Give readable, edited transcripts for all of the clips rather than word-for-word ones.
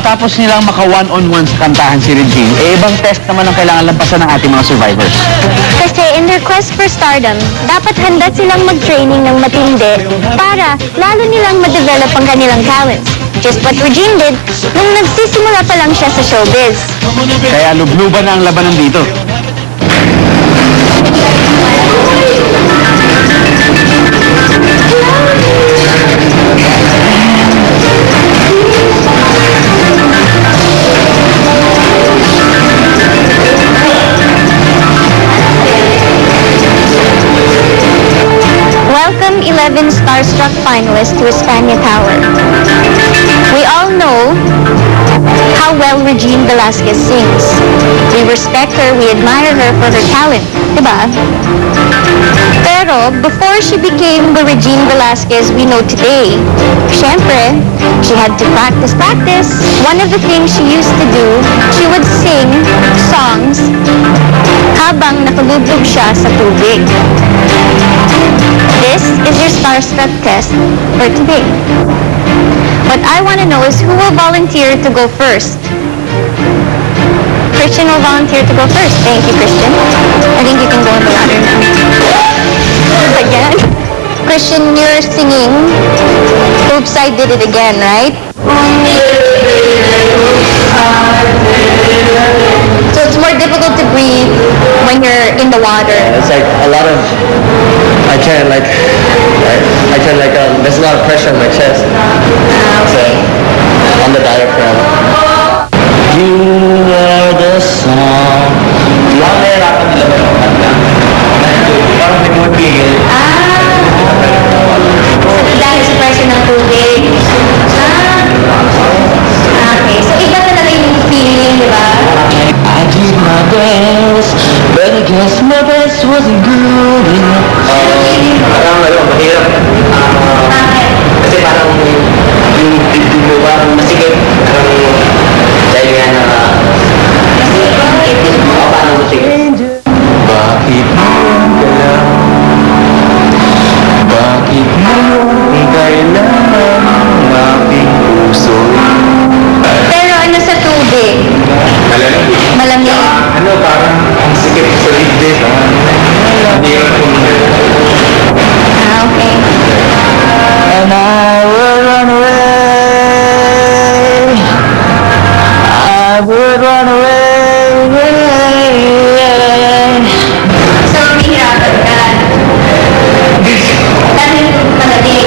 matapos nilang maka one-on-one sa kantahan si Regine, ibang test naman ang kailangan lampasan ng ating mga survivors. Kasi in their quest for stardom, dapat handa silang mag-training ng matindi para lalo nilang ma-develop ang kanilang talents. Just what Regine did nung nagsisimula pa lang siya sa showbiz. Kaya lubluban na ang labanan dito. Welcome 11 starstruck finalists to Espana Tower. We all know how well Regine Velasquez sings. We respect her, we admire her for her talent, diba? Pero before she became the Regine Velasquez we know today, syempre, she had to practice. One of the things she used to do, she would sing songs habang nakalublob siya sa tubig. This is your starstruck test for today. What I want to know is who will volunteer to go first? Christian will volunteer to go first. Thank you, Christian. I think you can go on the ladder now. Again? Christian, you're singing. Oops, I did it again, right? So it's more difficult to breathe when you're in the water. It's like a lot of, there's a lot of pressure on my chest. So, on the diaphragm. You are the song. Yung nahirapan nila ba yung kanta? Parang nag-mapigil. Dahil sa pressure ng tubig. Okay, so iba talaga yung feeling, di ba? I did my best, but I guess my best wasn't good enough. Parang mahirap. Kasi parang yung dibdib mo ba, masikip. Dahil nga na paano masikip. Bakit mo kailangan? Bakit mo kailangan ang aking puso? Pero ano sa tubig? Malamig. Ano, parang ang sikip sa dibdib. Hindi yung Okay. And I would run away. I would run away. So, mahirapan ka. Dahil malamig.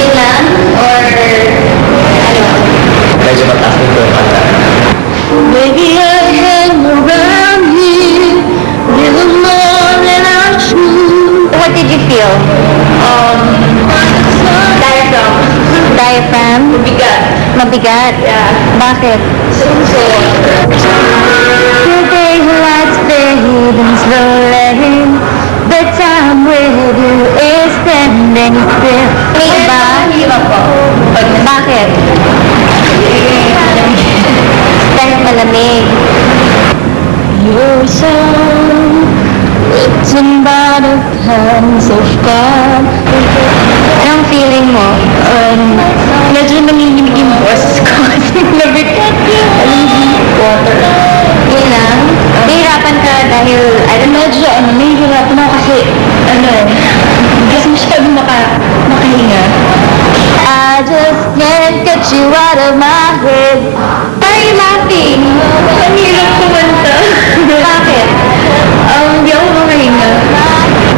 Yun lang? Or, ano? Medyo mataas nito yung kanta. Maybe I hang around here a little more than I should. What did you feel? Diaphragm. Diaphragm? Mabigat. Mabigat? Yeah. Bakit? Today the lights fade and slowly the time with you is standing still. May ba? Hirap po. Bakit? Dahil malamig. Your song written by the hands of God. Anong feeling mo? Medyo nanginginig yung boses ko kasi nabigat yung water. Yun lang? Nahihirapan ka dahil, medyo nahihirapan ako kasi, hindi kasi masyadong makahinga. I just can't get you out of my head. Why are you laughing? Ang hirap kumanta. Bakit? Hindi ako makahinga.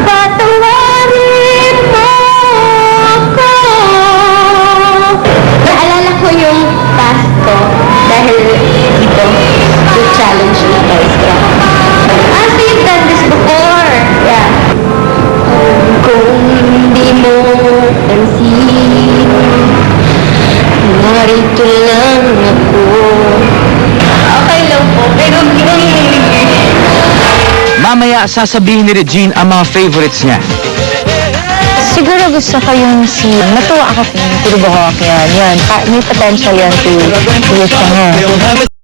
Patawarin mo ako. Naalala ko yung past ko dahil dito, yung challenge na extra. So you've done this before. Yeah. Kung hindi mo pansin, narito lang ako. Okay lang po, pero hindi ko hinihilig eh. Mamaya, sasabihin ni Regine ang mga favorites niya. Siguro gusto ko yung si... Natuwa ako kung Puro Buhok yan. Yan, may potential yan to singer.